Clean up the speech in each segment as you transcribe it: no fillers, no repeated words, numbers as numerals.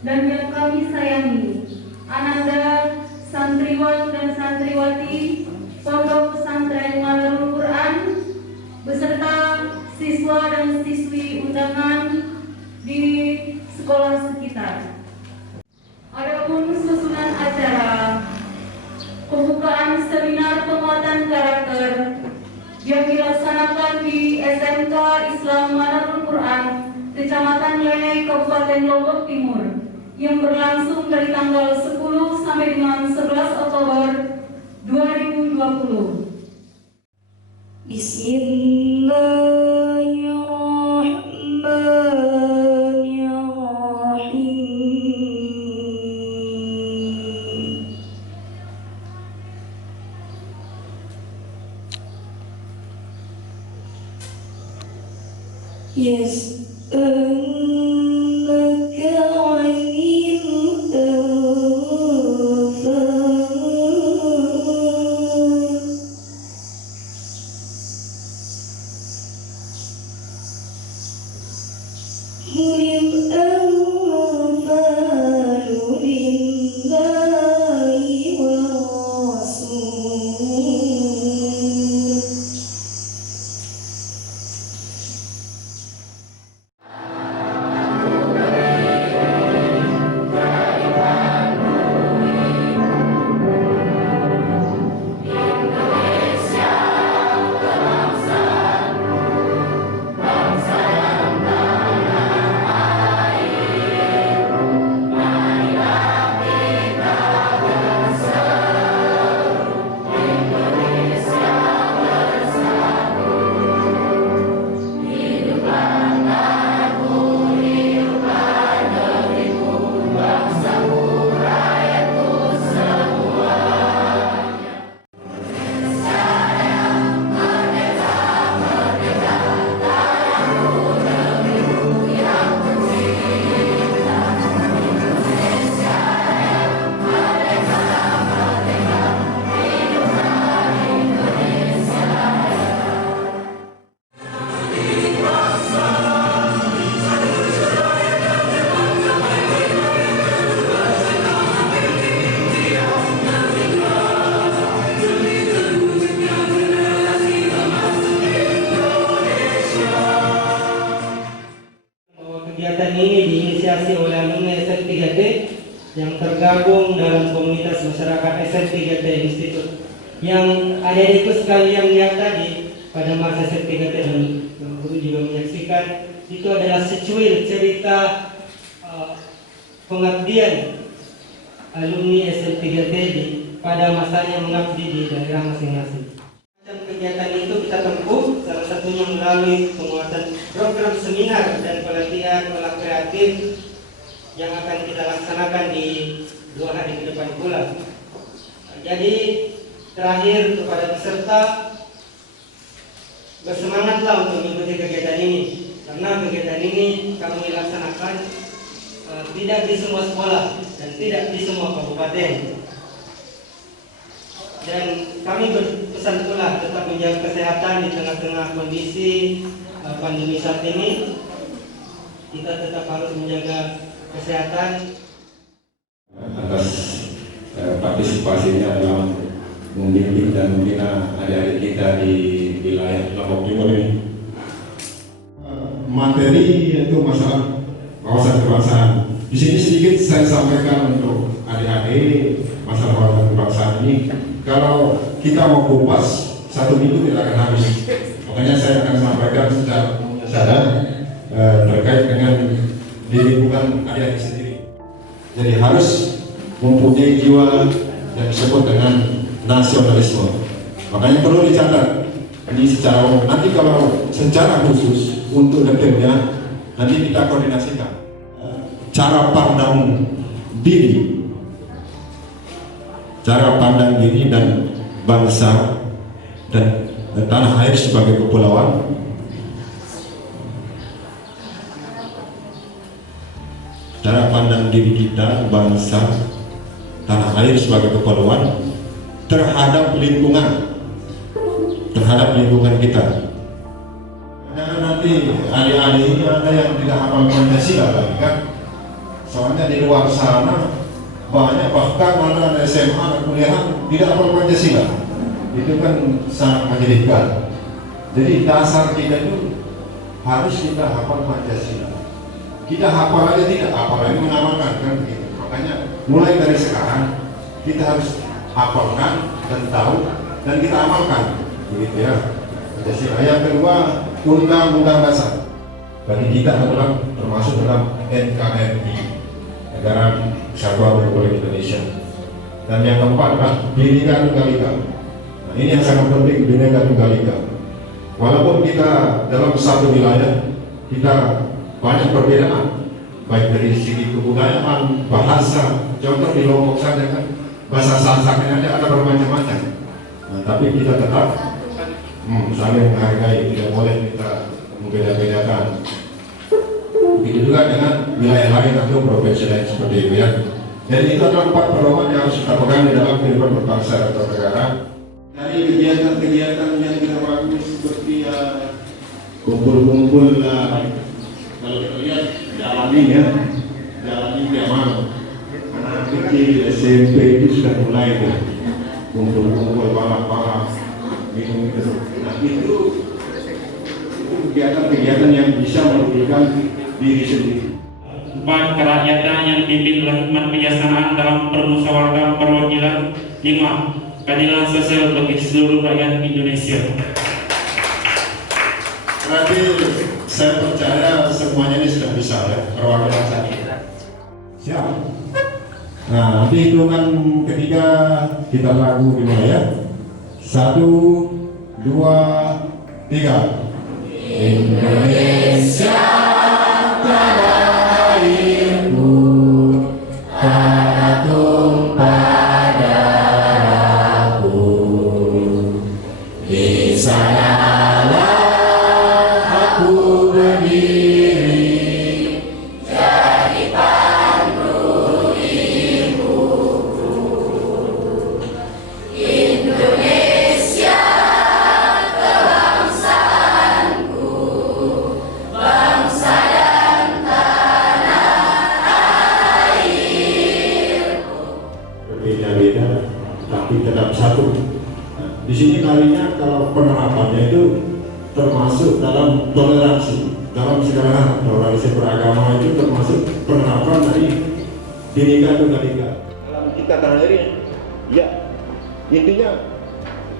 dan yang kami sayangi, Ananda, santriwan dan santriwati Pondok Pesantren Manarul Quran beserta siswa dan siswi undangan di sekolah sekitar. Adapun susunan acara pembukaan seminar penguatan karakter yang dilaksanakan di SMK Islam Manarul Quran, Kecamatan Lenai, Kabupaten Lombok Timur, yang berlangsung dari tanggal 10 sampai dengan 11 Oktober 2020. Bismillahirrahmanirrahim. Yes. kegiatan ini diinisiasi oleh alumni SN3T yang tergabung dalam komunitas masyarakat SN3T Institut. Yang adik-adikku sekalian lihat tadi pada masa SN3T dan guru juga menyaksikan, itu adalah secuil cerita pengabdian alumni SN3T pada masanya mengabdi di daerah masing-masing. Kegiatan itu kita tempuh salah satunya melalui penguatan program seminar dan pelatihan olah kreatif yang akan kita laksanakan di 2 hari ke depan pula. Jadi terakhir kepada peserta, bersemangatlah untuk mengikuti kegiatan ini, karena kegiatan ini kami laksanakan tidak di semua sekolah dan tidak di semua kabupaten. Dan kami berpesan pula tetap menjaga kesehatan di tengah-tengah kondisi pandemi saat ini. Kita tetap harus menjaga kesehatan. Atas partisipasinya dalam membimbing dan membina adik-adik kita di wilayah Lombok Timur ini. Materi yaitu masalah wawasan kebangsaan. Di sini sedikit saya sampaikan untuk adik-adik masalah wawasan kebangsaan ini. Kalau kita mau kupas 1 minggu tidak akan habis. Makanya saya akan sampaikan secara sadar terkait dengan di lingkungan adik-adik sendiri. Jadi harus mempunyai jiwa yang disebut dengan nasionalisme. Makanya perlu dicatat ini secara umum. Nanti kalau secara khusus untuk detailnya nanti kita koordinasikan cara pandang diri, cara pandang diri dan bangsa dan tanah air sebagai kepulauan. Cara pandang diri kita, bangsa, tanah air sebagai kepulauan terhadap lingkungan kita. Karena nanti adik-adik ini ada yang tidak hafal Pancasila lagi kan? Soalnya di luar sana banyak, bahkan mana SMA dan kuliah tidak hafal Pancasila. Itu kan sangat menyedihkan. Jadi dasar kita itu harus kita hafal Pancasila. Kita hafal aja tidak, apalagi mengamalkan kan begitu. Makanya mulai dari sekarang kita harus hafalkan dan tahu dan kita amalkan, begitu ya. Pancasila. Yang kedua, Undang-Undang Dasar bagi kita adalah termasuk dalam NKRI, Negara Kesatuan Republik Indonesia. Dan yang keempat adalah Bhinneka Tunggal Ika. Nah, ini yang sangat penting, Bhinneka Tunggal Ika. Walaupun kita dalam satu wilayah kita banyak perbedaan, baik dari segi kebudayaan, bahasa. Contoh di Lombok saja kan bahasa Sansaknya ada bermacam-macam. Nah, tapi kita tetap saling menghargai, tidak boleh kita membeda-bedakan. Begitu juga dengan wilayah lain atau provinsi lain seperti itu ya. Jadi itu adalah 4 pedoman yang harus kita pegang di dalam kehidupan berbangsa atau negara. Dari kegiatan-kegiatan yang kita bagus seperti kumpul-kumpul kalau kita lihat jalanin ya, jalanin zaman anak kecil SMP itu sudah mulai tuh kumpul-kumpul balap-balap minum itu. Nah itu kegiatan-kegiatan yang bisa merugikan diri sendiri. 4. Kerakyatan yang dipimpin oleh hikmat kebijaksanaan dalam permusyawaratan perwakilan. 5. Keadilan sosial bagi seluruh rakyat Indonesia. Berarti saya percaya semuanya ini sudah bisa ya, perwakilan saya. Siap. Nah, nanti hitungan ketiga kita lagu dimulai ya. 1, 2, 3. Indonesia tanah airku, tanah tumpah darahku. Di sanalah aku berdiri, jadi pandu ibuku. Indonesia kebangsaanku, bangsa dan tanah airku. Berbeda-beda tapi tetap satu. Di sini kalinya kalau penerapannya itu termasuk dalam toleransi dalam segala hal. Pluralisme beragama itu termasuk penerapan dari Bhinneka Tunggal Ika. Dalam kita hari ya intinya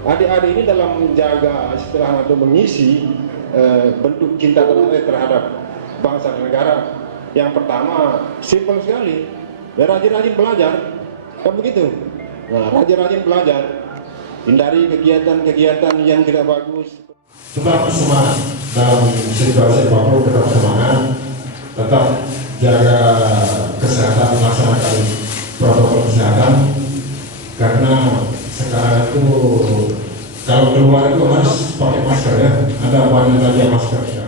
adik-adik ini dalam menjaga istilah atau mengisi bentuk cinta terhadap bangsa dan negara. Yang pertama simpel sekali, ya rajin-rajin belajar, kan begitu. Nah, rajin-rajin belajar, hindari kegiatan-kegiatan yang tidak bagus. Tetap semangat dalam situasi apapun, tetap semangat, tetap jaga kesehatan, melaksanakan protokol kesehatan, karena sekarang itu kalau keluar itu harus pakai masker ya, ada wanita masker ya.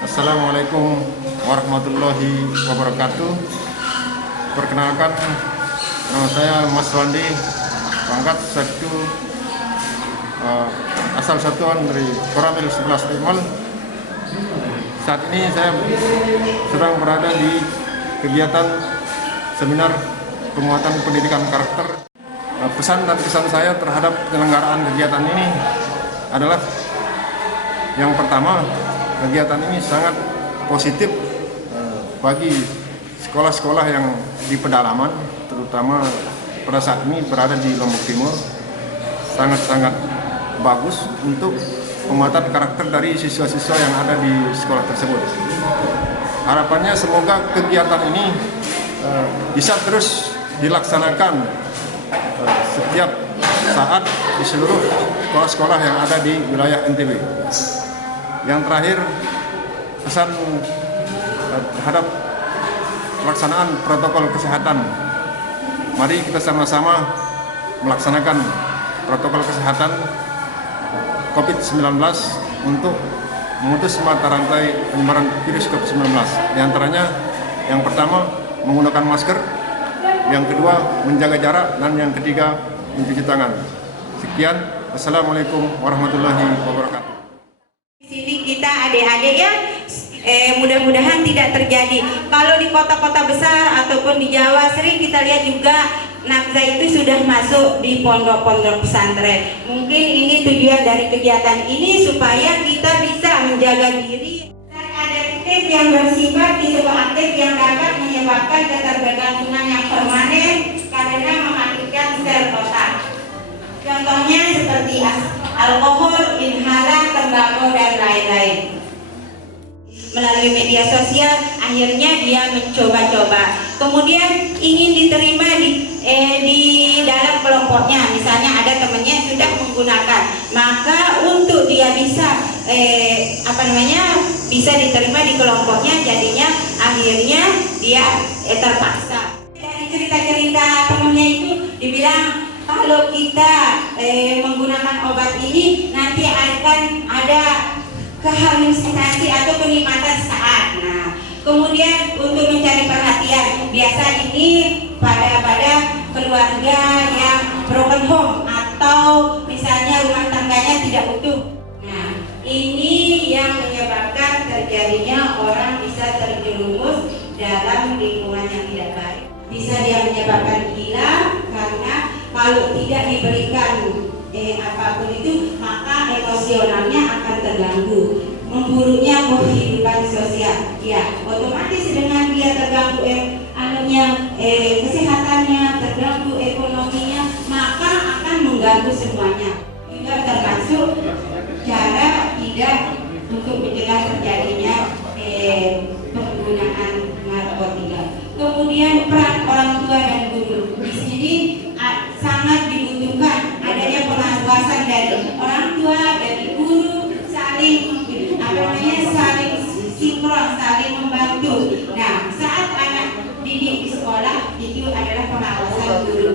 Assalamualaikum warahmatullahi wabarakatuh. Perkenalkan, nama saya Mas Wandi, pangkat 1, asal satuan dari Koramil 11 Timol. Saat ini saya sedang berada di kegiatan seminar penguatan pendidikan karakter. Pesan dan kesan saya terhadap penyelenggaraan kegiatan ini adalah yang pertama, kegiatan ini sangat positif bagi sekolah-sekolah yang di pedalaman, terutama pada saat ini berada di Lombok Timur. Sangat-sangat bagus untuk penguatan karakter dari siswa-siswa yang ada di sekolah tersebut. Harapannya semoga kegiatan ini bisa terus dilaksanakan setiap saat di seluruh sekolah-sekolah yang ada di wilayah NTB. Yang terakhir, pesan terhadap pelaksanaan protokol kesehatan. Mari kita sama-sama melaksanakan protokol kesehatan COVID-19 untuk memutus mata rantai penyebaran virus COVID-19. Di antaranya, yang pertama menggunakan masker, yang kedua menjaga jarak, dan yang ketiga mencuci tangan. Sekian, Assalamualaikum warahmatullahi wabarakatuh. Di sini kita adik-adik ya, mudah-mudahan tidak terjadi. Kalau di kota-kota besar ataupun di Jawa sering kita lihat juga nafkah itu sudah masuk di pondok-pondok pesantren. Mungkin ini tujuan dari kegiatan ini supaya kita bisa menjaga diri. Ada aktif yang bersifat di sebuah aktif yang dapat menyebabkan ketergantungan yang permanen karena mematikan sel otak. Contohnya seperti alkohol, inhalan, tembakau, dan lain-lain. Melalui media sosial, akhirnya dia mencoba-coba. Kemudian ingin diterima di dalam kelompoknya, misalnya ada temannya sudah menggunakan, maka untuk dia bisa bisa diterima di kelompoknya, jadinya akhirnya dia terpaksa. Dari cerita-cerita temannya itu dibilang kalau kita menggunakan obat ini nanti akan ada kehalusinasi atau kenikmatan saat. Nah, kemudian untuk mencari perhatian, biasa ini pada keluarga yang broken home atau misalnya rumah tangganya tidak utuh. Nah, ini yang menyebabkan terjadinya orang bisa terjerumus dalam lingkungan yang tidak baik. Bisa dia menyebabkan gila karena kalau tidak diberikan apapun itu, maka emosionalnya akan terganggu. Memburuknya kehidupan sosial, ya otomatis dengan dia terganggu kesehatannya, terganggu ekonominya, maka akan mengganggu semuanya. Juga termasuk cara tidak untuk mencegah terjadinya penggunaan narkotika. Kemudian peran orang tua dan guru di sini sangat dibutuhkan adanya pengawasan dari orang tua, dari guru, saling sinkron, saling membantu. Nah, saat anak didik di sekolah itu adalah pengawasan guru.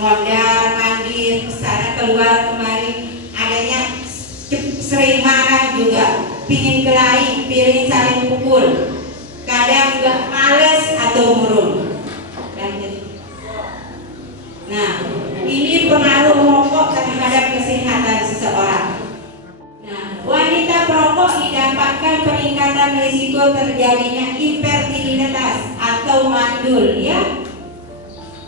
Modal mandir, kesana keluar kemari, adanya sering marah juga, pingin kelahi, piring saling pukul, kadang juga males atau murung. Nah, ini pengaruh merokok terhadap kesehatan seseorang. Nah, wanita perokok didapatkan peningkatan risiko terjadinya hipertinitas atau mandul, ya,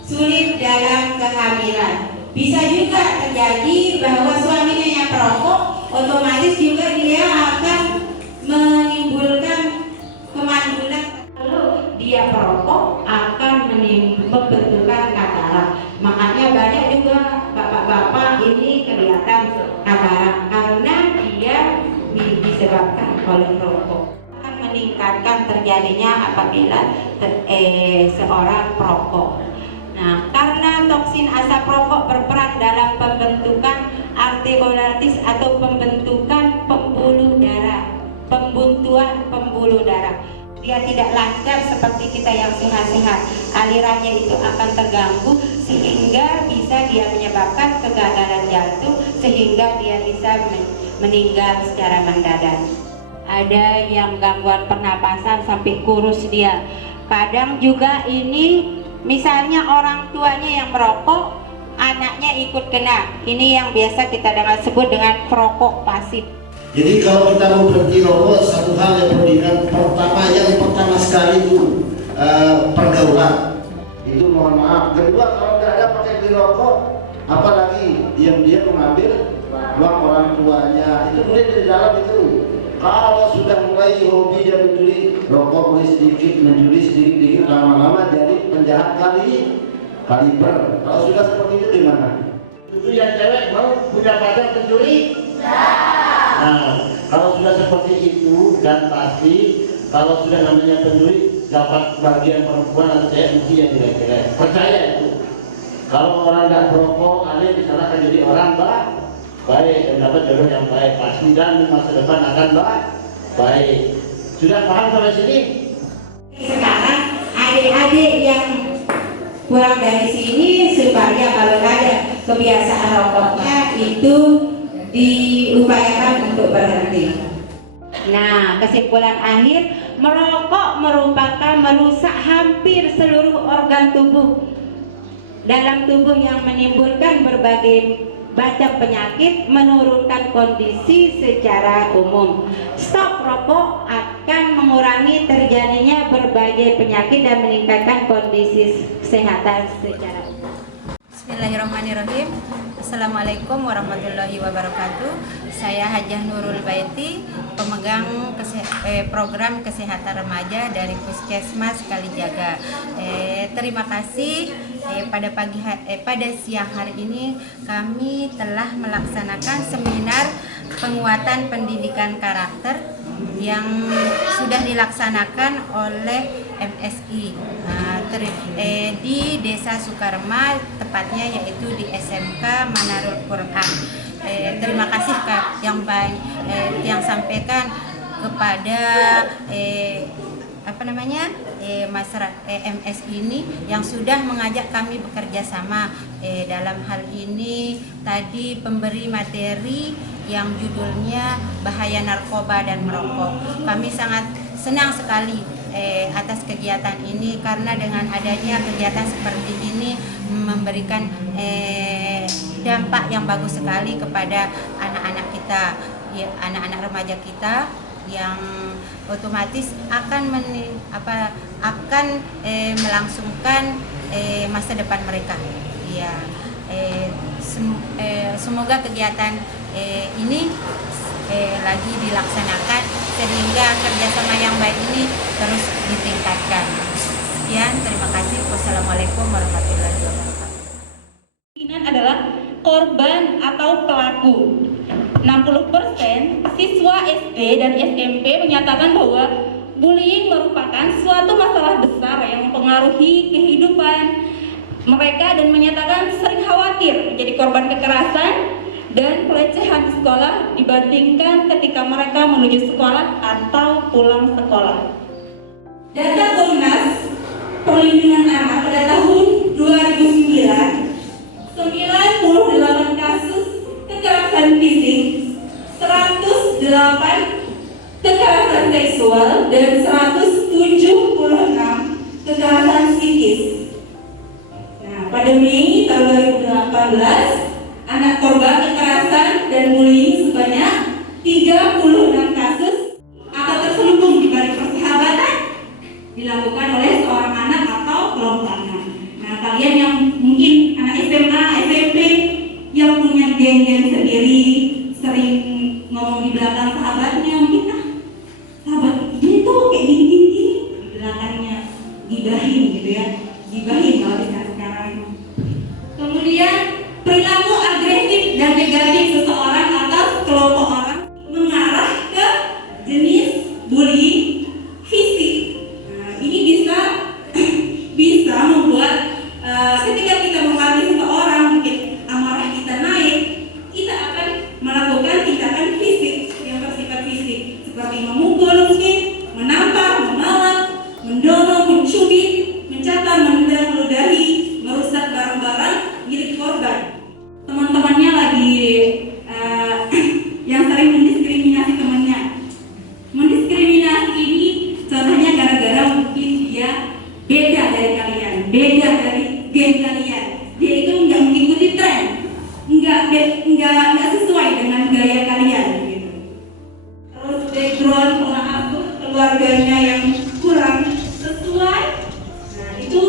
sulit dalam kehamilan. Bisa juga terjadi bahwa suaminya yang perokok, otomatis juga dia akan dia perokok akan membentukkan katarak. Makanya banyak juga bapak-bapak ini kelihatan katarak karena dia disebabkan oleh rokok. Meningkatkan terjadinya apabila seorang perokok. Nah, karena toksin asap rokok berperan dalam pembentukan arteriolartis atau pembentukan pembuluh darah, pembuntuan pembuluh darah. Dia tidak lancar seperti kita yang sehat-sehat. Alirannya itu akan terganggu sehingga bisa dia menyebabkan kegagalan jantung sehingga dia bisa meninggal secara mendadak. Ada yang gangguan pernapasan sampai kurus dia. Kadang juga ini misalnya orang tuanya yang merokok, anaknya ikut kena. Ini yang biasa kita sebut dengan perokok pasif. Jadi kalau kita mau berhenti rokok, satu hal yang perlu diingat yang pertama sekali itu pergaulan. Itu mohon maaf. Kedua, kalau tidak ada pakai beli rokok, apalagi diam-diam mengambil uang orang tuanya. Itu mulai dari dalam itu. Kalau sudah mulai hobi dia mencuri, rokok mulai sedikit, mencuri sedikit-sedikit, lama-lama jadi penjahat kaliber. Kalau sudah seperti itu gimana? Itu yang cewek mau punya pacar pencuri? Nah, kalau sudah seperti itu dan pasti kalau sudah namanya pencuri dapat bagian perempuan atau cewek mesti yang jelek-jelek. Percaya itu. Kalau orang tidak perokok, kalian disalahkan jadi orang baik dan dapat jodoh yang baik pasti dan di masa depan akan baik. Sudah paham sampai sini? Sekarang adik-adik yang pulang dari sini supaya kalau ada kebiasaan rokoknya itu diupayakan untuk berhenti. Nah, kesimpulan akhir, merokok merupakan merusak hampir seluruh organ tubuh dalam tubuh yang menimbulkan berbagai macam penyakit, menurunkan kondisi secara umum. Stop rokok akan mengurangi terjadinya berbagai penyakit dan meningkatkan kondisi kesehatan secara umum. Bismillahirrahmanirrahim. Assalamualaikum warahmatullahi wabarakatuh. Saya Hajah Nurul Baiti, pemegang program kesehatan remaja dari Puskesmas Kalijaga. Terima kasih. Pada siang hari ini kami telah melaksanakan seminar penguatan pendidikan karakter yang sudah dilaksanakan oleh MSI di Desa Sukarema, tepatnya yaitu di SMK Manarul Quran. Terima kasih yang sampaikan kepada masyarakat MSI ini yang sudah mengajak kami bekerja sama. Dalam hal ini tadi pemberi materi yang judulnya Bahaya Narkoba dan Merokok. Kami sangat senang sekali atas kegiatan ini karena dengan adanya kegiatan seperti ini memberikan dampak yang bagus sekali kepada anak-anak kita, anak-anak remaja kita yang otomatis akan melangsungkan masa depan mereka. Ya, semoga kegiatan ini lagi dilaksanakan sehingga kerjasama yang baik ini terus ditingkatkan. Sekian, terima kasih. Wassalamualaikum warahmatullahi wabarakatuh. Ini adalah korban atau pelaku. 60% siswa SD dan SMP menyatakan bahwa bullying merupakan suatu masalah besar yang mempengaruhi kehidupan mereka dan menyatakan sering khawatir menjadi korban kekerasan dan pelecehan di sekolah dibandingkan ketika mereka menuju sekolah atau pulang sekolah. Data Komnas Perlindungan Anak pada tahun 2009, 98 kasus kekerasan fisik, 108 kekerasan seksual, dan 176 kekerasan psikis. Nah, pada Mei tahun 2018, anak korban kekerasan dan bullying sebanyak 36 kasus atau terselubung di balik persahabatan dilakukan oleh seorang anak atau kelompok anak. Nah, kalian yang mungkin anak SMA, SMP yang punya geng-geng sendiri, sering ngomong di belakang sahabatnya, mungkin sahabat ini tuh kayak gini di belakangnya. gibahin gitu ya, gibahin kalau misalnya sekarang. Kemudian perilaku agresif dan negatif seseorang atau kelompok orang mengarah ke jenis bullying fisik. Nah, ini bisa membuat ketika kita mengalami seseorang, mungkin amarah kita naik, kita akan melakukan tindakan fisik yang bersifat fisik seperti memukul mungkin, menampar, memalak, mendorong, mencubit, mencatat, menendang, meludahi, merusak barang-barang milik korban. Teman-temannya lagi yang sering mendiskriminasi temannya. Mendiskriminasi ini contohnya gara-gara mungkin dia beda dari kalian, beda dari geng kalian. Dia itu nggak mengikuti tren, nggak sesuai dengan gaya kalian gitu. Terus background pengasuh keluarganya yang kurang sesuai. Nah itu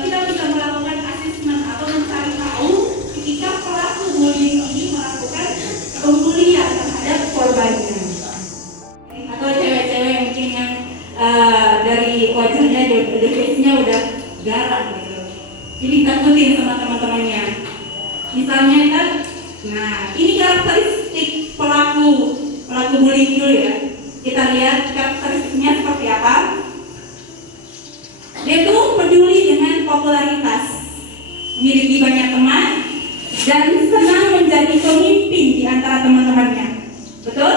kita bisa melakukan asesmen atau mencari tahu ketika pelaku bullying ini melakukan pembulian terhadap korbannya. Atau cewek-cewek mungkin yang dari wajahnya, dari face-nya udah garang gitu. Jadi takutin sama teman-temannya. Misalnya kan, nah ini karakteristik pelaku bullying dulu ya. Kita lihat karakteristiknya seperti apa. Dia tuh peduli dengan popularitas, memiliki banyak teman, dan senang menjadi pemimpin di antara teman-temannya. Betul?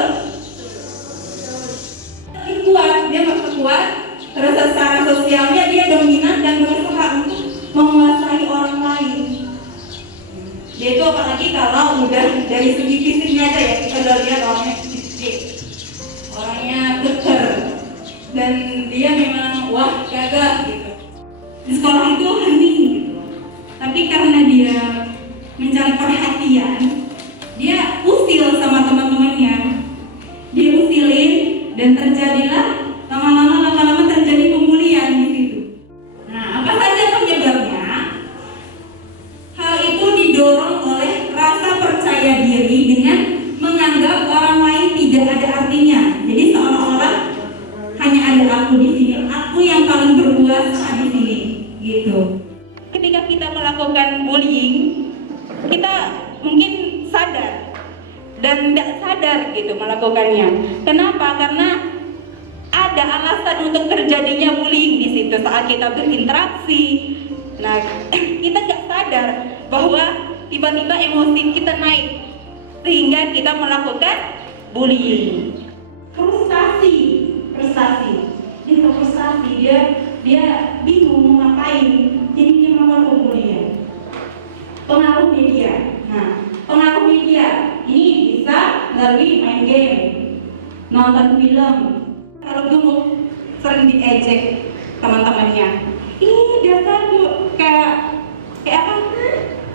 Dia merasa kuat, terus secara sosialnya dia dominan dan berusaha untuk menguasai orang lain. Dia itu apalagi kalau udah dari segi fisiknya aja ya, kita udah lihat orangnya fisik, orangnya keker, dan dia memang wah gagah gitu. Di sekolah itu hening gitu. Tapi karena dia mencari perhatian, dia usil sama teman-temannya. Dia usilin dan terjadilah lama-lama terjadi pembulian di situ. Nah, apa saja penyebabnya? Hal itu didorong oleh rasa percaya diri dengan menganggap orang lain tidak ada artinya. Jadi seolah-olah hanya ada aku di sini, aku yang paling berkuasa di sini, gitu. Ketika kita melakukan bullying, kita mungkin sadar dan tidak sadar gitu melakukannya. Kenapa? Karena ada alasan untuk terjadinya bullying di situ saat kita berinteraksi. Nah, kita nggak sadar bahwa tiba-tiba emosi kita naik sehingga kita melakukan bullying. Frustasi. Dia frustasi, dia bingung mau ngapain, jadi dia melakukan pembulian. Pengaruh media. Nah, pengaruh media ini bisa melalui main game, nonton film. Kalau dulu sering diejek teman-temannya, ini dasar kayak apa?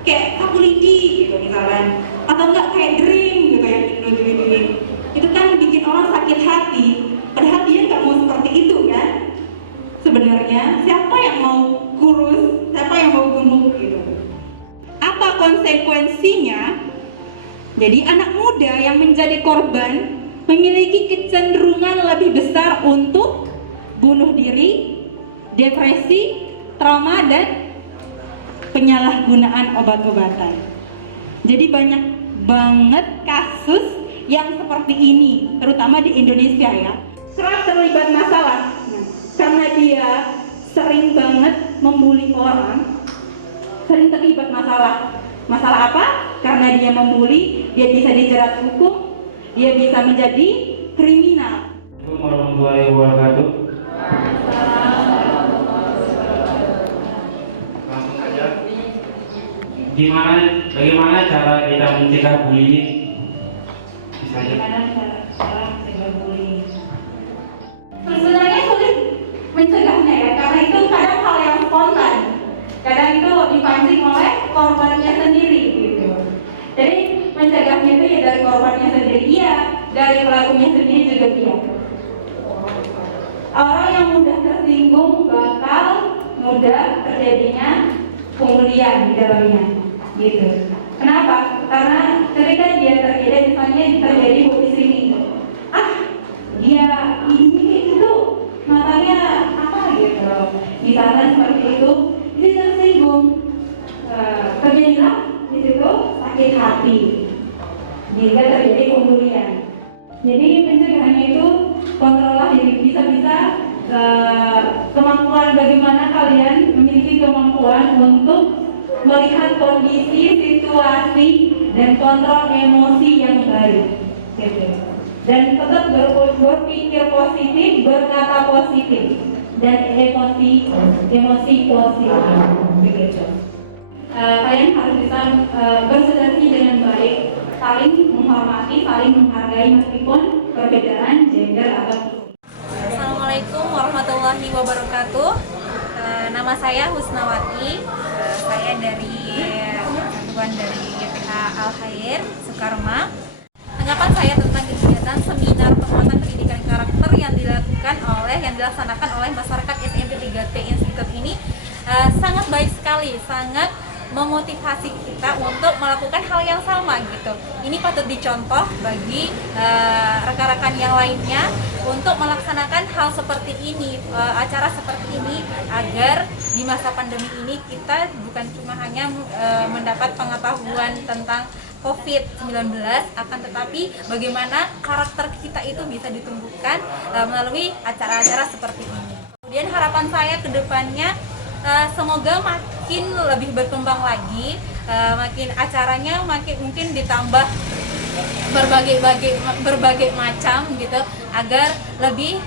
Kayak sapu lidi gitu misalnya, atau enggak kayak dream gitu ya, gini. Itu kan bikin orang sakit hati. Padahal dia nggak mau seperti itu kan? Sebenarnya siapa yang mau kurus, siapa yang mau gemuk gitu? Apa konsekuensinya? Jadi anak muda yang menjadi korban memiliki kecenderungan lebih besar untuk bunuh diri, depresi, trauma, dan penyalahgunaan obat-obatan. Jadi banyak banget kasus yang seperti ini, terutama di Indonesia ya. Kerap terlibat masalah, karena dia sering banget membuli orang, sering terlibat masalah. Masalah apa? Karena dia membuli, dia bisa dijerat hukum, dia bisa menjadi kriminal. Assalamualaikum warahmatullahi wabarakatuh. Langsung saja. Bagaimana cara kita mencegah bullying? Bagaimana cara mencegah bullying? Sebenarnya sulit mencegahnya ya, karena itu kadang hal yang spontan. Kadang itu dipancing oleh korbannya sendiri gitu. Jadi mencegahnya itu ya dari korbannya sendiri, iya, dari pelakunya sendiri juga dia. Orang yang mudah tersinggung bakal mudah terjadinya pembulian di dalamnya, gitu. Kenapa? Karena ketika dia terjadi, misalnya terjadi body shaming, dia ini kayak gitu, matanya apa gitu, misalkan seperti itu tersinggung, terjadilah di situ sakit hati jika terjadi pembulian. Jadi pencegahannya itu kontrollah diri, bisa-bisa kemampuan bagaimana kalian memiliki kemampuan untuk melihat kondisi, situasi, dan kontrol emosi yang baik, gitu. Dan tetap berpikir positif, berkata positif, dan emosi positif, begitu. Kalian harus bisa bersosialisasi dengan baik, saling menghormati, saling menghargai meskipun perbedaan gender atau. Assalamualaikum warahmatullahi wabarakatuh. Nama saya Husnawati. Saya dari satuan dari YPH Al Khair Soekarma. Tanggapan saya tentang kegiatan seminar penguatan pendidikan karakter yang dilaksanakan oleh masyarakat SMP 3T Institute ini sangat baik sekali, sangat memotivasi kita untuk melakukan hal yang sama gitu. Ini patut dicontoh bagi rekan-rekan yang lainnya untuk melaksanakan hal seperti ini, acara seperti ini, agar di masa pandemi ini kita bukan cuma hanya mendapat pengetahuan tentang COVID-19, akan tetapi bagaimana karakter kita itu bisa ditumbuhkan melalui acara-acara seperti ini. Kemudian harapan saya ke depannya, semoga makin lebih berkembang lagi, makin acaranya mungkin ditambah berbagai macam gitu, agar lebih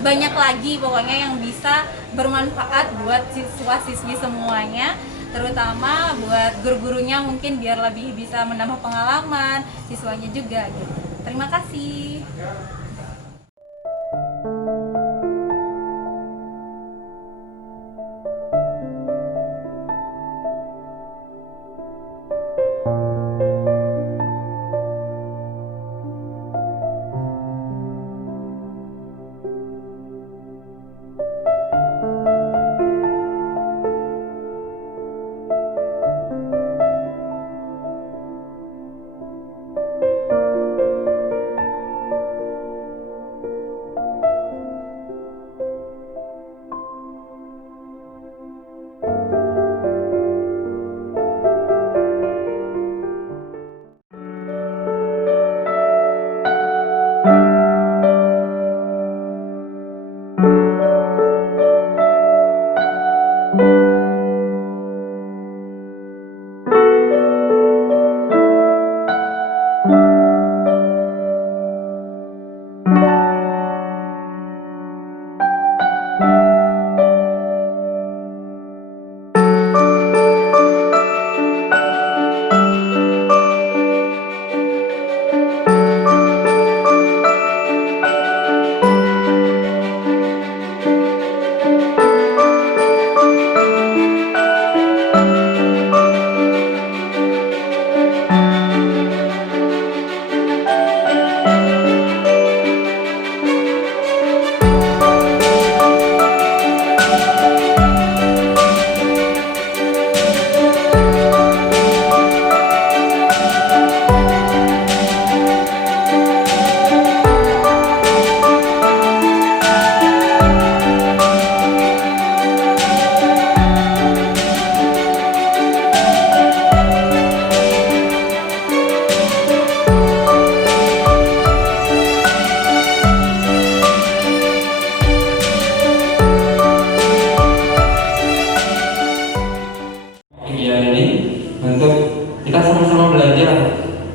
banyak lagi pokoknya yang bisa bermanfaat buat siswa-siswi semuanya, terutama buat guru-gurunya mungkin biar lebih bisa menambah pengalaman, siswanya juga gitu. Terima kasih.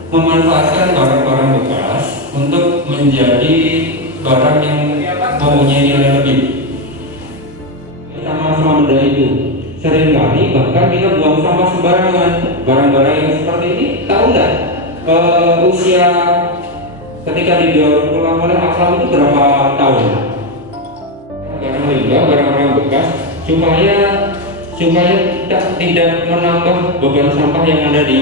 memanfaatkan barang-barang bekas untuk menjadi barang yang mempunyai nilai lebih. Sama-sama mudah itu. Seringkali bahkan kita buang sampah sembarangan. Barang-barang yang seperti ini, tahu nggak usia ketika didaur ulang oleh alam itu berapa tahun? Barang limbah, barang-barang bekas supaya tidak menambah beban sampah yang ada di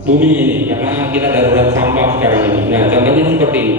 bumi ini, karena kita darurat sampah sekarang ini. Nah, contohnya seperti ini.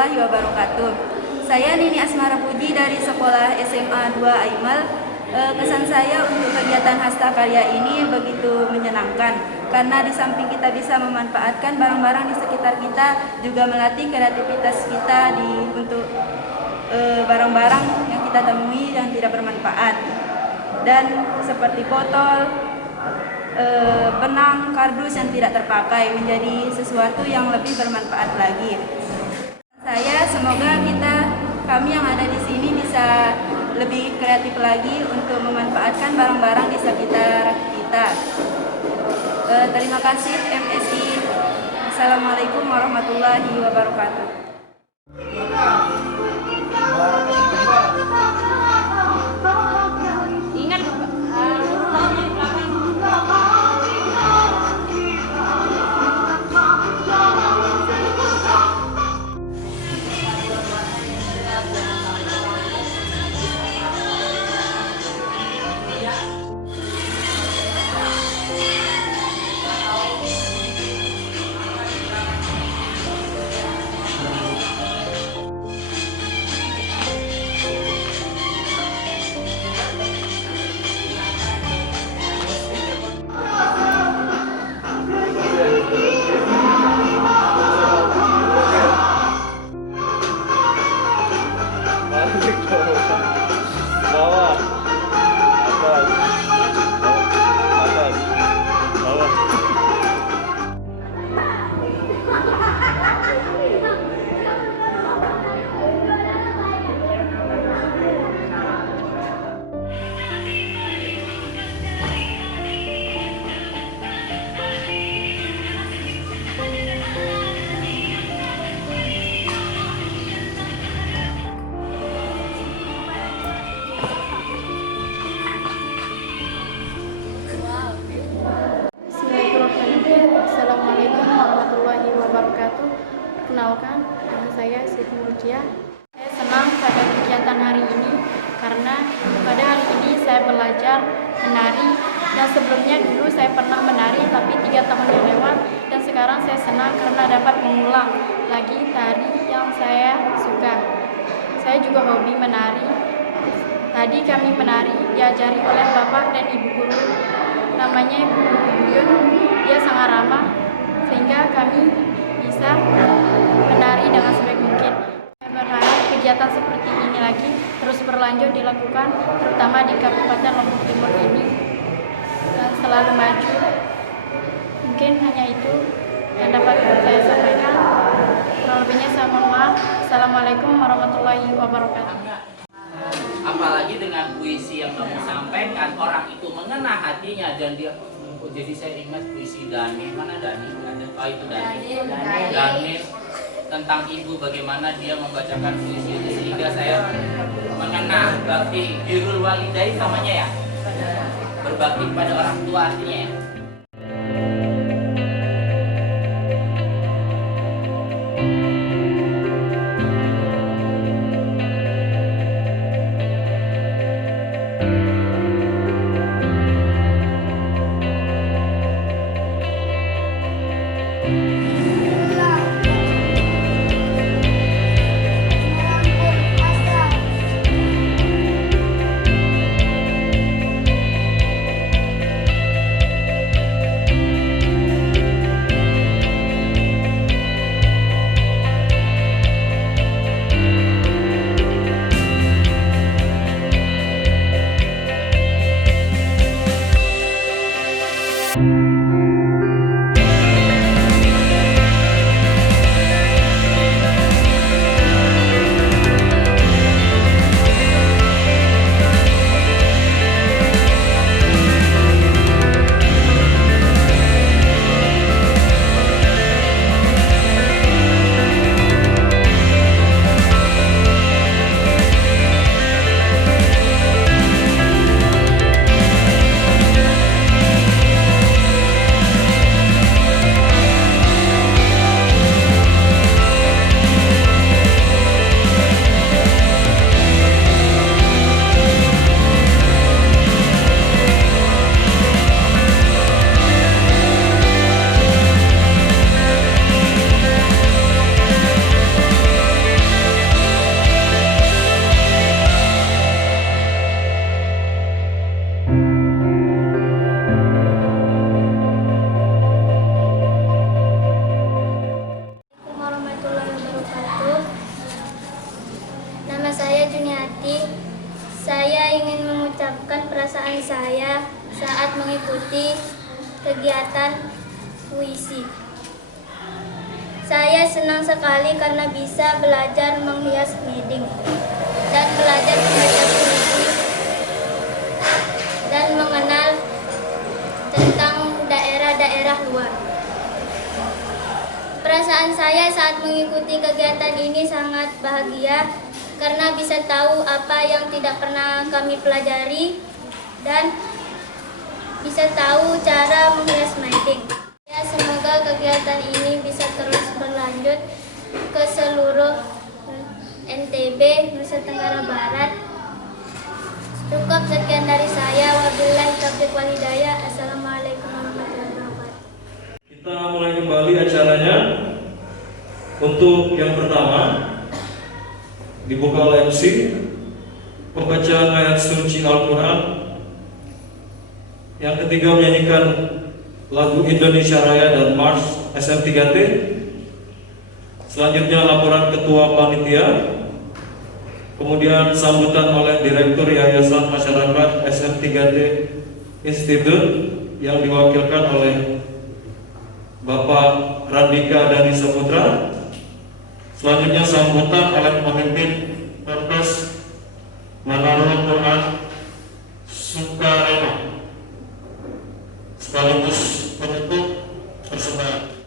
warahmatullahi wabarakatuh. Saya Nini Asmara Puji dari Sekolah SMA 2 Aimal. Kesan saya untuk kegiatan Hasta Karya ini begitu menyenangkan karena di samping kita bisa memanfaatkan barang-barang di sekitar kita, juga melatih kreativitas kita untuk barang-barang yang kita temui yang tidak bermanfaat, dan seperti botol, benang, kardus yang tidak terpakai menjadi sesuatu yang lebih bermanfaat lagi. Saya semoga kami yang ada di sini bisa lebih kreatif lagi untuk memanfaatkan barang-barang di sekitar kita. Terima kasih MSI. Assalamualaikum warahmatullahi wabarakatuh. Ingat Assalamualaikum warahmatullahi wabarakatuh. Perkenalkan, nama saya Siti Murcia. Saya senang pada kegiatan hari ini karena pada hari ini saya belajar menari, dan sebelumnya dulu saya pernah menari tapi 3 tahun yang lewat, dan sekarang saya senang karena dapat mengulang lagi tari yang saya suka. Saya juga hobi menari. Tadi kami menari diajari oleh bapak dan ibu guru, namanya Ibu Yuyun. Dia sangat ramah sehingga kami bisa menari dengan sebaik mungkin. Saya berharap kegiatan seperti ini lagi terus berlanjut dilakukan, terutama di Kabupaten Lombok Timur ini, dan selalu maju. Mungkin hanya itu yang dapat saya sampaikan. Kurang lebihnya saya mohon maaf. Assalamualaikum warahmatullahi wabarakatuh. Apalagi dengan puisi yang kamu sampaikan, orang itu mengena hatinya dan dia, jadi saya ingat puisi Dani, mana Dani? Oh itu Dani tentang ibu, bagaimana dia membacakan puisi itu sehingga saya mengena bakti birrul walidain namanya ya, berbakti pada orang tua artinya ya. Asmaraputih. Saya ingin mengucapkan perasaan saya saat mengikuti kegiatan puisi. Saya senang sekali karena bisa belajar menghias mading dan belajar membaca puisi dan mengenal tentang daerah-daerah luar. Perasaan saya saat mengikuti kegiatan ini sangat bahagia karena bisa tahu apa yang tidak pernah kami pelajari dan bisa tahu cara menghias mading. Ya, semoga kegiatan ini bisa terus berlanjut ke seluruh NTB, Nusa Tenggara Barat. Cukup sekian dari saya. Wabillahi taufiq wal hidayah. Assalamualaikum warahmatullahi wabarakatuh. Kita mulai kembali acaranya. Untuk yang pertama dibuka oleh MC, pembacaan ayat suci Al-Quran. Yang ketiga menyanyikan lagu Indonesia Raya dan Mars SM3T. Selanjutnya laporan ketua panitia, kemudian sambutan oleh Direktur Yayasan Masyarakat SM3T Institute yang diwakilkan oleh Bapak Randika Dani Saputra. Selanjutnya sambutan oleh pemimpin Perpes Manarul Quran Sukarema sekaligus penutup persembahan.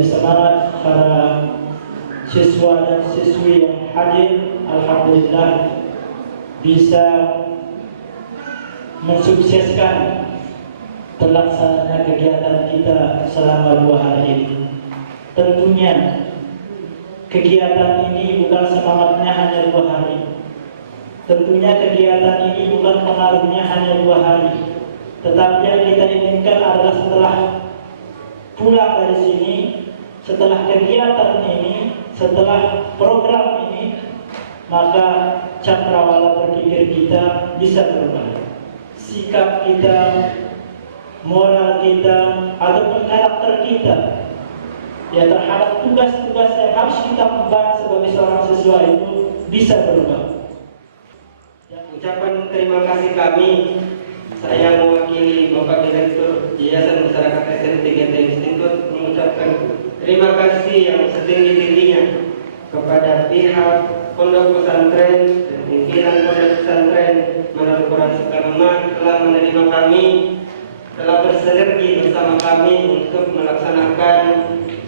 dari semangat para siswa dan siswi yang hadir, alhamdulillah bisa mensukseskan terlaksananya kegiatan kita selama 2 hari ini. Tentunya kegiatan ini bukan semangatnya hanya 2 hari. Tentunya kegiatan ini bukan pengaruhnya hanya 2 hari. Tetapi yang kita inginkan adalah setelah pulang dari sini, setelah kegiatan ini, setelah program ini, maka cakrawala berpikir kita bisa berubah. Sikap kita, moral kita, ataupun karakter kita ya terhadap tugas-tugas yang harus kita emban sebagai seorang siswa itu bisa berubah. Ucapan terima kasih kami, saya mewakili Bapak Direktur Yayasan Masyarakat SN3T Institut mengucapkan terima kasih yang setinggi-tingginya kepada pihak Pondok Pesantren dan pimpinan Pondok Pesantren Menara Quran Sukarma telah menerima kami, telah bersinergi bersama kami untuk melaksanakan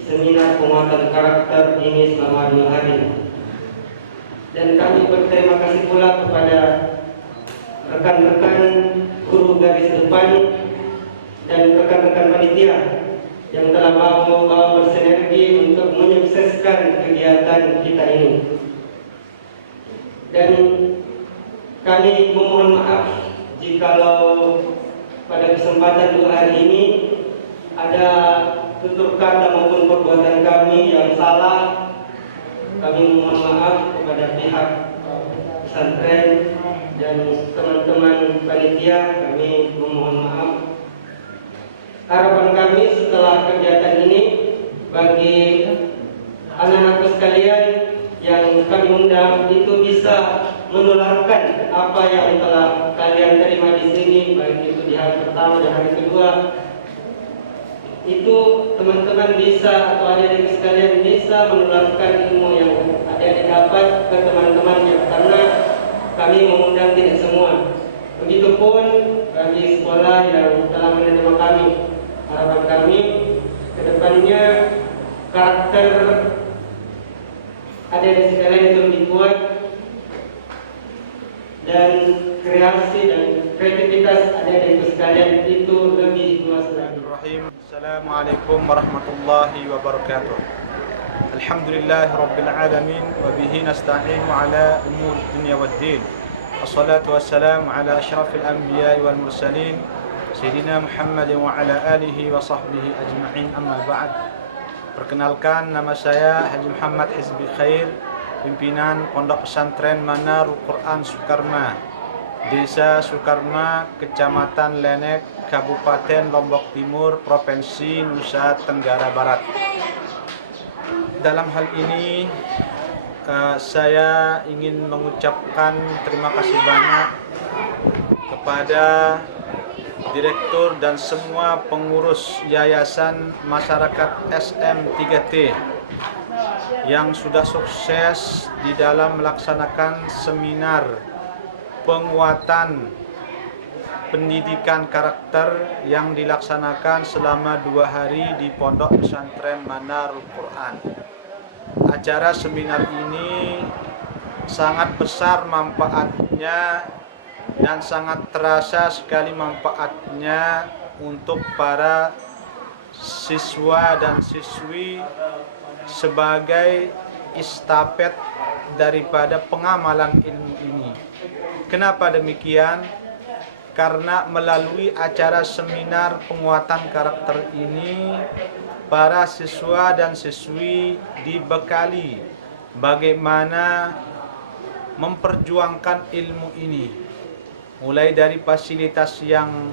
seminar penguatan karakter ini selama 2 hari. Dan kami berterima kasih pula kepada rekan-rekan guru garis depan dan rekan-rekan panitia yang telah mau bersinergi untuk menyukseskan kegiatan kita ini. Dan kami memohon maaf jikalau pada kesempatan 2 hari ini ada tutur kata maupun perbuatan kami yang salah. Kami mohon maaf kepada pihak pesantren dan teman-teman panitia, kami memohon maaf. Harapan kami setelah kegiatan ini bagi anak-anakku sekalian yang kami undang itu bisa menularkan apa yang telah kalian terima di sini, baik itu di hari pertama dan hari kedua. Itu teman-teman bisa atau adik-adik sekalian bisa menularkan ilmu yang adik-adik dapat ke teman-temannya, karena kami mengundang tidak semua. Begitupun bagi sekolah yang telah menerima kami. Harapan kami ke depannya karakter adik-adik sekalian itu lebih kuat dan kreasi dan kreativitas adik-adik sekalian itu lebih luas lagi. Assalamualaikum warahmatullahi wabarakatuh. Alhamdulillah rabbil alamin wa bihi nasta'inu ala umur dunya waddin. Wassalatu wassalamu ala asyrafil anbiya'i wal mursalin Sayyidina Muhammad wa ala alihi wa sahbihi ajma'in, amma ba'd. Perkenalkan, nama saya Haji Muhammad Hizbi Khair, pimpinan Pondok Pesantren Menara Quran Sukarma, Desa Sukarma, Kecamatan Lenek, Kabupaten Lombok Timur, Provinsi Nusa Tenggara Barat. Dalam hal ini saya ingin mengucapkan terima kasih banyak kepada Direktur dan semua pengurus Yayasan Masyarakat SM3T yang sudah sukses di dalam melaksanakan seminar penguatan pendidikan karakter yang dilaksanakan selama 2 hari di Pondok Pesantren Menara Quran. Acara seminar ini sangat besar manfaatnya dan sangat terasa sekali manfaatnya untuk para siswa dan siswi sebagai estafet daripada pengamalan ilmu ini. Kenapa demikian? Karena melalui acara seminar penguatan karakter ini, para siswa dan siswi dibekali bagaimana memperjuangkan ilmu ini, mulai dari fasilitas yang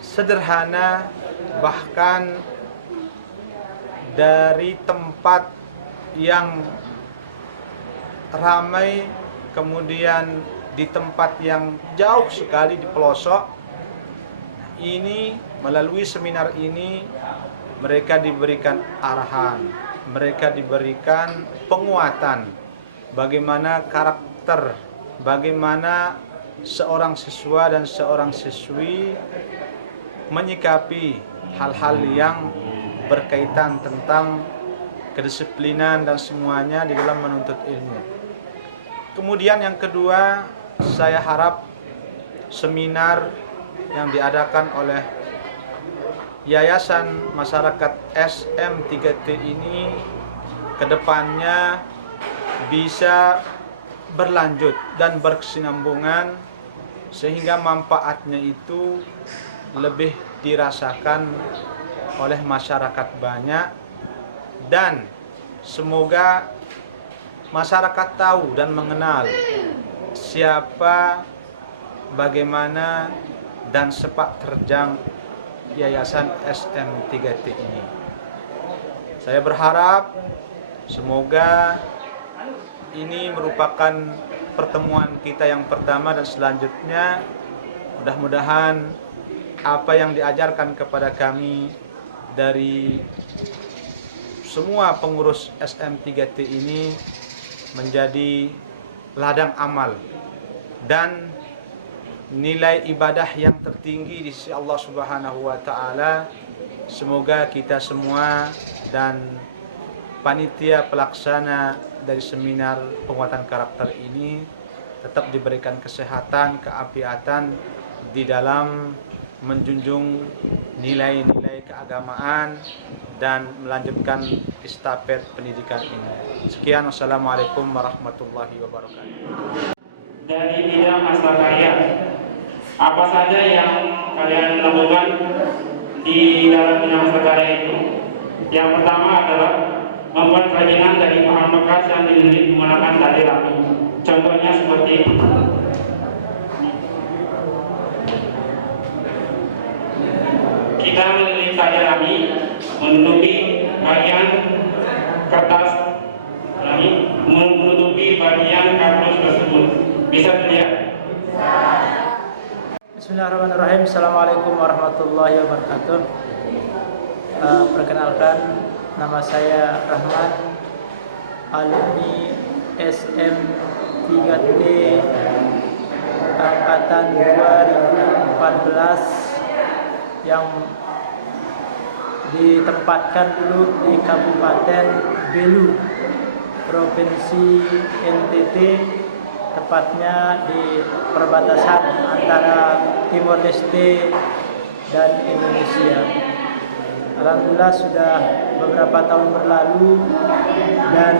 sederhana, bahkan dari tempat yang ramai, kemudian di tempat yang jauh sekali di pelosok. Ini melalui seminar ini mereka diberikan arahan, mereka diberikan penguatan bagaimana karakter, bagaimana seorang siswa dan seorang siswi menyikapi hal-hal yang berkaitan tentang kedisiplinan dan semuanya di dalam menuntut ilmu. Kemudian yang kedua, saya harap seminar yang diadakan oleh Yayasan Masyarakat SM3T ini kedepannya bisa berlanjut dan berkesinambungan sehingga manfaatnya itu lebih dirasakan oleh masyarakat banyak, dan semoga masyarakat tahu dan mengenal siapa, bagaimana, dan sepak terjang Yayasan SM3T ini. Saya berharap semoga ini merupakan pertemuan kita yang pertama, dan selanjutnya mudah-mudahan apa yang diajarkan kepada kami dari semua pengurus SM3T ini menjadi ladang amal dan nilai ibadah yang tertinggi di sisi Allah Subhanahu wa taala. Semoga kita semua dan panitia pelaksana dari seminar penguatan karakter ini tetap diberikan kesehatan, keapiatan di dalam menjunjung nilai-nilai keagamaan dan melanjutkan estafet pendidikan ini. Sekian, wassalamualaikum warahmatullahi wabarakatuh. Dari bidang hastkarya, apa saja yang kalian lakukan di dalam bidang hastkarya itu? Yang pertama adalah membuat kerajinan dari bahan bekas yang dililit menggunakan tali rami. Contohnya seperti ini. Kita melilit tali rami menutupi bagian kertas rami, menutupi bagian kardus tersebut. Bisa dilihat? Bismillahirrahmanirrahim. Assalamualaikum warahmatullahi wabarakatuh. Perkenalkan, nama saya Rahmat, alumni SM3T angkatan 2014 yang ditempatkan dulu di Kabupaten Belu, Provinsi NTT, tepatnya di perbatasan antara Timor Leste dan Indonesia. Alhamdulillah sudah beberapa tahun berlalu, dan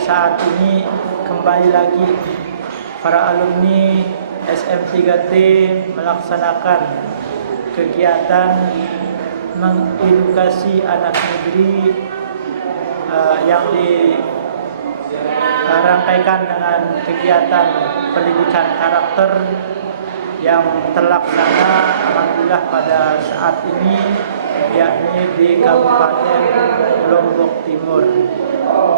saat ini kembali lagi para alumni SM3T melaksanakan kegiatan mengedukasi anak negeri yang dirangkaikan dengan kegiatan pendidikan karakter yang terlaksana alhamdulillah pada saat ini, yakni di Kabupaten Lombok Timur.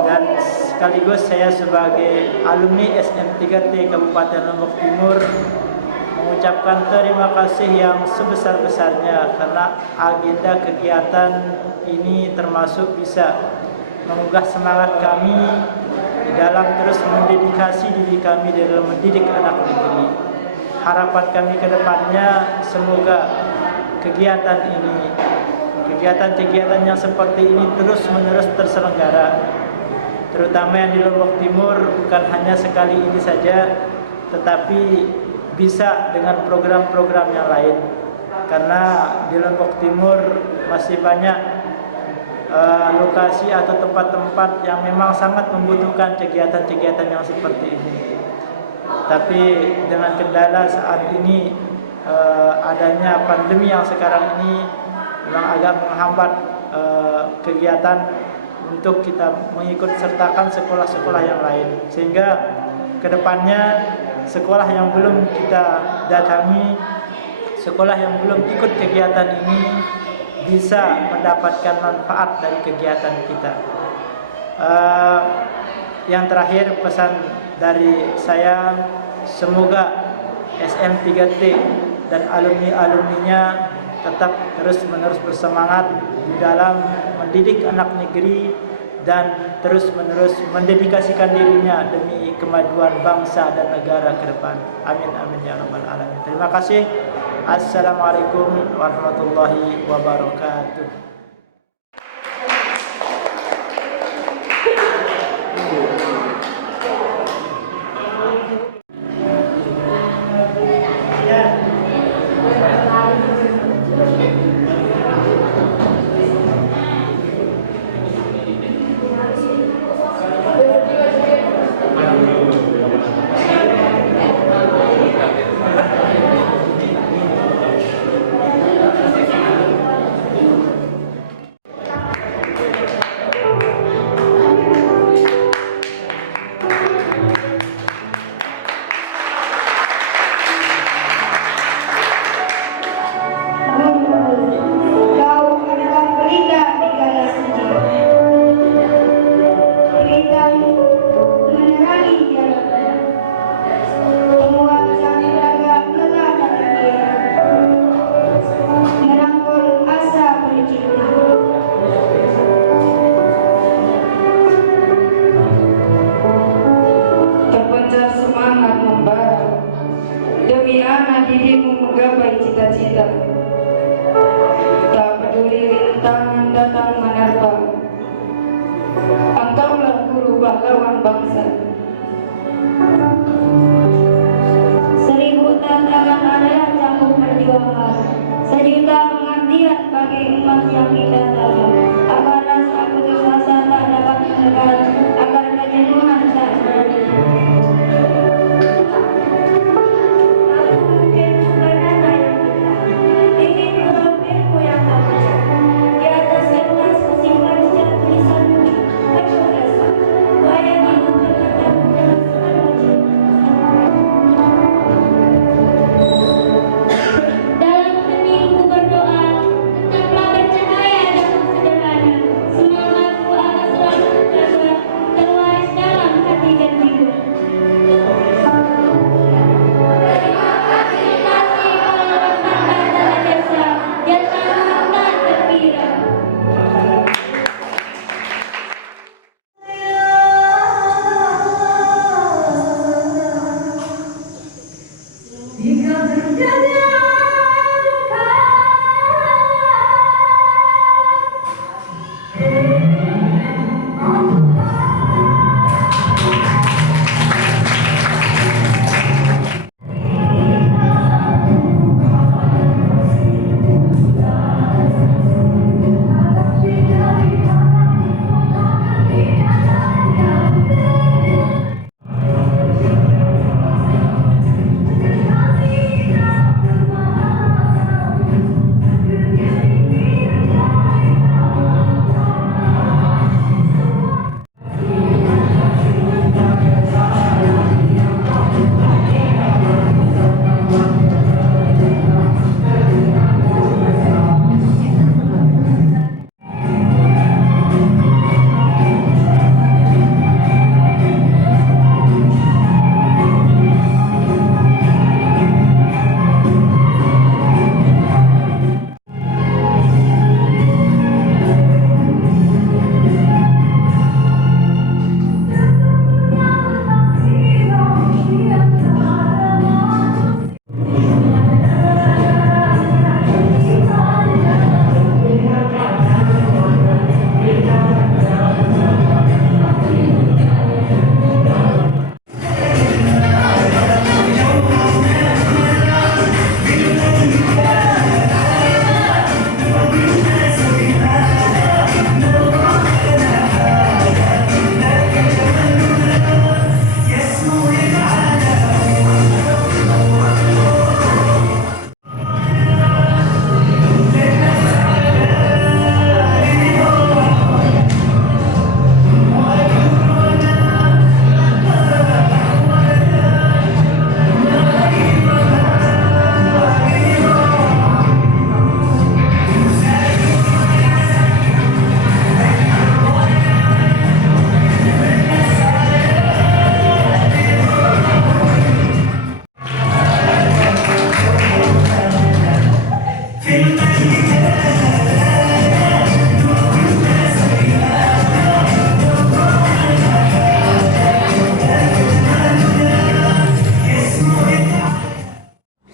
Dan sekaligus saya sebagai alumni SM3T Kabupaten Lombok Timur mengucapkan terima kasih yang sebesar-besarnya karena agenda kegiatan ini termasuk bisa menggugah semangat kami dalam terus mendedikasi diri kami dalam mendidik anak negeri. Harapan kami ke depannya semoga kegiatan ini, kegiatan-kegiatan yang seperti ini terus-menerus terselenggara, terutama yang di Lombok Timur, bukan hanya sekali ini saja, tetapi bisa dengan program-program yang lain. Karena di Lombok Timur masih banyak lokasi atau tempat-tempat yang memang sangat membutuhkan kegiatan-kegiatan yang seperti ini. Tapi dengan kendala saat ini adanya pandemi yang sekarang ini memang agak menghambat kegiatan untuk kita mengikut sertakan sekolah-sekolah yang lain, sehingga kedepannya sekolah yang belum kita datangi, sekolah yang belum ikut kegiatan ini bisa mendapatkan manfaat dari kegiatan kita. Yang terakhir, pesan dari saya, semoga SM3T dan alumni-alumninya tetap terus-menerus bersemangat di dalam mendidik anak negeri dan terus-menerus mendedikasikan dirinya demi kemajuan bangsa dan negara ke depan. Amin amin ya rabbal alamin. Terima kasih. Assalamualaikum warahmatullahi wabarakatuh. sebagai umat yang kita tahu, agar rasa putus asa tak dapat menekan, agar kejenuhan tak berhenti. Mungkin bukan anak yang kita ingin mengambilku yang tak bisa. Di atas kertas kusimpan sejak tulisan berprogresa. Bayang itu terletak dalam sebuah dalam heningku berdoa, tetaplah bercahaya dan sederhana. Semangatku akan selalu terjaga, terwaris dalam hati dan jiwa. Terima kasih para rekan dan jasa, jasamu tak terkira.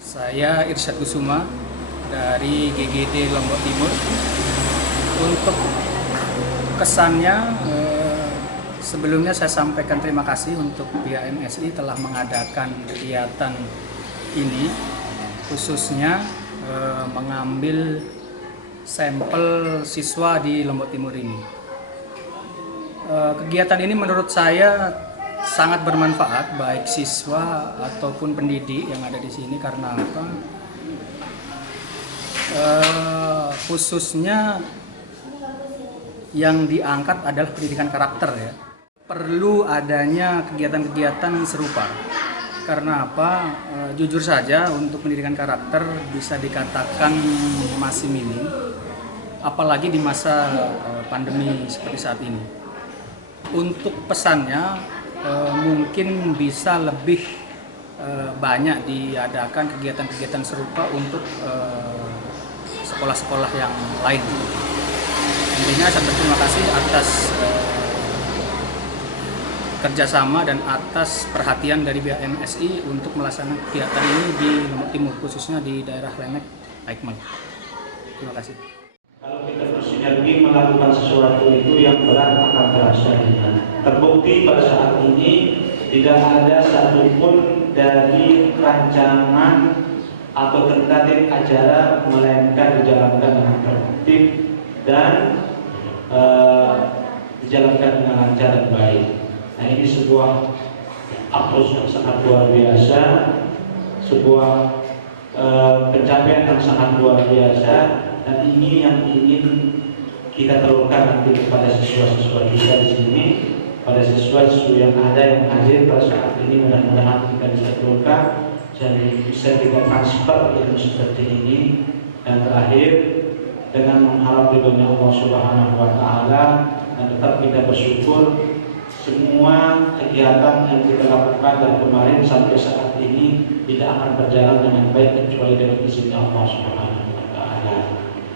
Saya Irsyad Kusuma dari GGD Lombok Timur. Untuk kesannya, sebelumnya saya sampaikan terima kasih untuk pihak MSI telah mengadakan kegiatan ini, khususnya mengambil sampel siswa di Lombok Timur ini. Kegiatan ini menurut saya sangat bermanfaat baik siswa ataupun pendidik yang ada di sini. Karena apa? Khususnya yang diangkat adalah pendidikan karakter ya. Perlu adanya kegiatan-kegiatan serupa. Karena apa? Jujur saja untuk pendidikan karakter bisa dikatakan masih minim, apalagi di masa pandemi seperti saat ini. Untuk pesannya mungkin bisa lebih banyak diadakan kegiatan-kegiatan serupa untuk sekolah-sekolah yang lain. Intinya saya berterima kasih atas kerjasama dan atas perhatian dari pihak MSI untuk melaksanakan kegiatan ini di Lombok Timur, khususnya di daerah Lemek, Aikmal. Terima kasih. Kalau kita bersinergi melakukan sesuatu itu yang berat akan terasa ringan. Terbukti pada saat ini tidak ada satupun dari rancangan atau tertatib acara, melainkan dijalankan dengan tertib dan dijalankan dengan lancar dan baik. Nah, ini sebuah approach yang sangat luar biasa, sebuah pencapaian yang sangat luar biasa, dan ini yang ingin kita teruskan nanti kepada siswa-siswa kita di sini, pada siswa-siswa yang ada yang hadir pada saat ini. Mudah-mudahan kita bisa teruskan dan bisa kita transfer ilmu seperti ini. Dan terakhir, dengan mengharap ridhonya Allah Subhanahu wa Ta'ala, dan tetap kita bersyukur semua kegiatan yang kita lakukan dari kemarin sampai saat ini tidak akan berjalan dengan baik kecuali dengan izinnya Allah Subhanahu wa Ta'ala.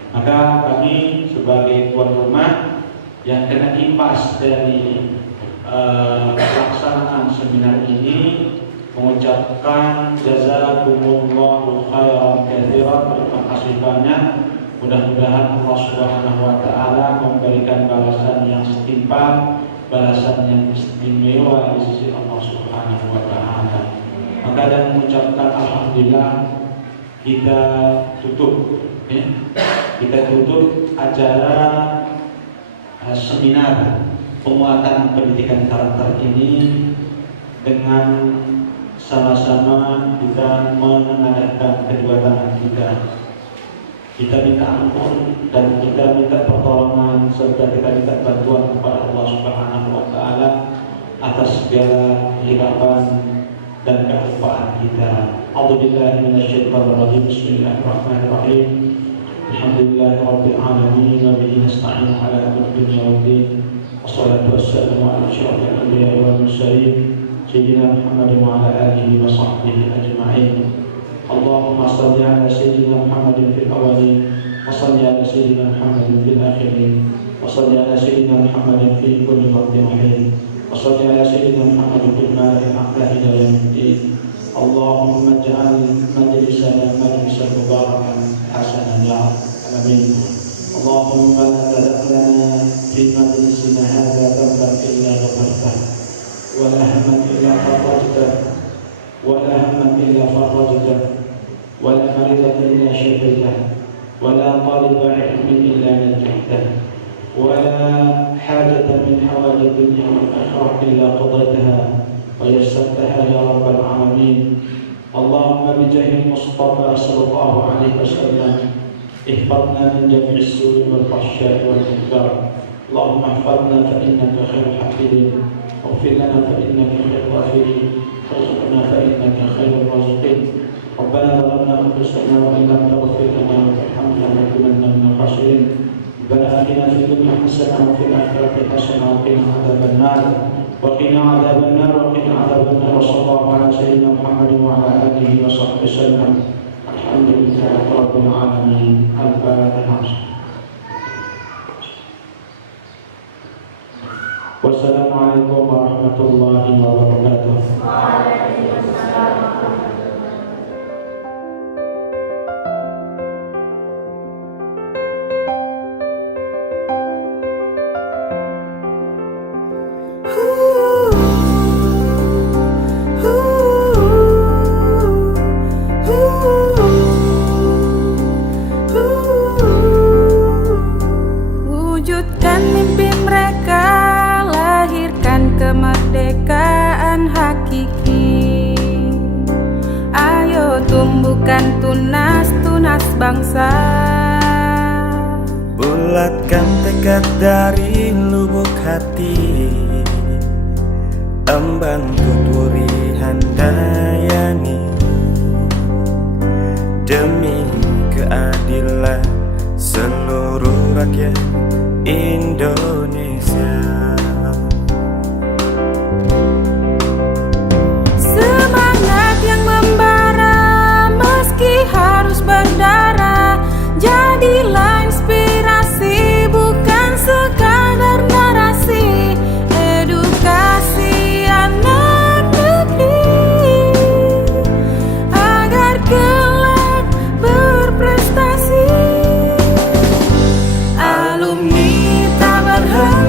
Maka kami sebagai tuan rumah yang kena impas dari pelaksanaan seminar ini mengucapkan jazakumullahu khairan katsiran, terima kasih banyak. Mudah-mudahan Allah Subhanahu wa Ta'ala memberikan balasan yang setimpal, balasan yang istimewa di sisi Allah Subhanahu wa Ta'ala. Maka dan mengucapkan alhamdulillah, kita tutup acara seminar penguatan pendidikan karakter ini dengan sama-sama kita menengadahkan kedua tangan kita. Kita minta ampun dan kita minta pertolongan serta kita minta bantuan kepada Allah Subhanahu wa Ta'ala atas segala hilapan dan kealpaan kita. A'udzubillahi minasyaitonir rajim. Bismillahirrahmanirrahim. Alhamdulillahirabbil alamin wa bihi nasta'in 'ala umuri dunya waddin. Wassalatu wassalamu 'ala asyrafil anbiya'i wal mursalin sayyidina Muhammadin wa 'ala alihi wa sahbihi ajma'in. Allahumma salli ala sayyidina Muhammadin fil awwalin wa salli ala sayyidina Muhammadin fil akhirin wa salli ala sayyidina Muhammadin fi kulli waqtin wa hin wa salli ala sayyidina Muhammadin fil mala'il a'la ila yaumiddin. Allahumma ij'al majlisana majlisan mubarakan hasanan ya rabbal alamin. Allahumma la tad'a lana fi majlisina hadha dhanban illa ghafartah wa la hamman illa farajtah wa la hamman illa farajtah ولا مريضة إلا شفيته ولا طالب علم إلا نجحته ولا حاجة من حوائج الدنيا والآخرة إلا قضيتها ويسرتها يا رب العالمين. اللهم بجاه المصطفى صلى الله عليه وسلم احفظنا من جميع السوء والفحشاء والمنكر. اللهم احفظنا فإنك خير الحافظين، واغفر لنا فإنك خير الغافرين، وارزقنا فإنك خير الرازقين. ربنا ظلمنا أنفسنا وإن لم تغفر لنا وترحمنا لنكونن من الخاسرين. ربنا آتنا في الدنيا حسنة وفي الآخرة حسنة وقنا عذاب النار وقنا عذاب النار وقنا عذاب النار. وصلى الله على سيدنا محمد وعلى آله وصحبه وسلم. الحمد لله رب العالمين. الفاتحة. Wassalamualaikum warahmatullahi wabarakatuh. Waalaikumsalam. Wujudkan mimpi mereka, lahirkan kemerdekaan hakiki. Ayo tumbuhkan tunas-tunas bangsa. Bulatkan tekad dari lubuk hati, emban tuturi handayani, demi keadilan seluruh rakyat Indonesia. Semangat yang membara meski harus berdarah, jadilah inspirasi bukan sekadar narasi. Edukasi anak negeri agar kelak berprestasi. Alumni tak berhenti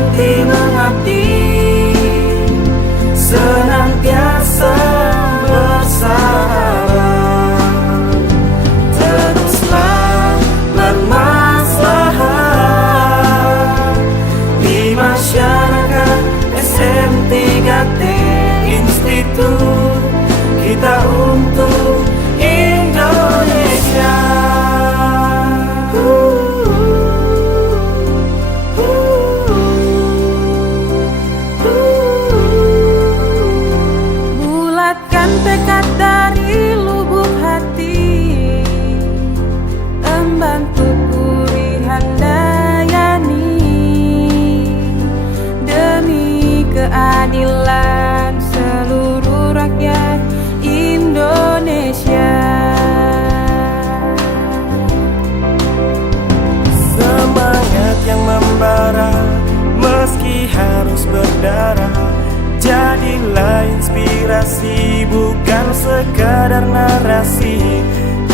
berdarah. Jadilah inspirasi, bukan sekadar narasi.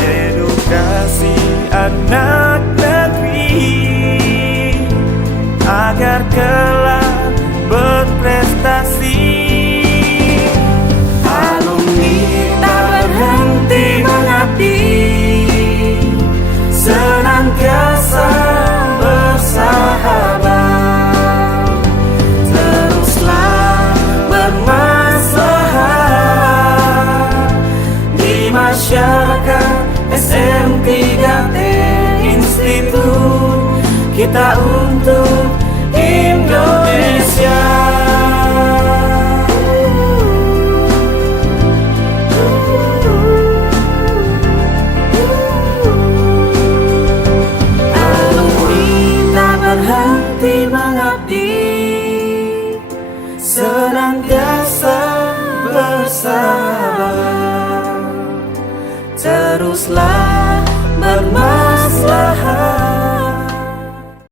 Edukasi anak negeri agar kelak berprestasi. Alumni tak berhenti mengabdi, senantiasa bersahabat. Teruslah bermaslahat di masyarakat. SM3T Institut kita untuk Indonesia. Senantiasa bersabar, teruslah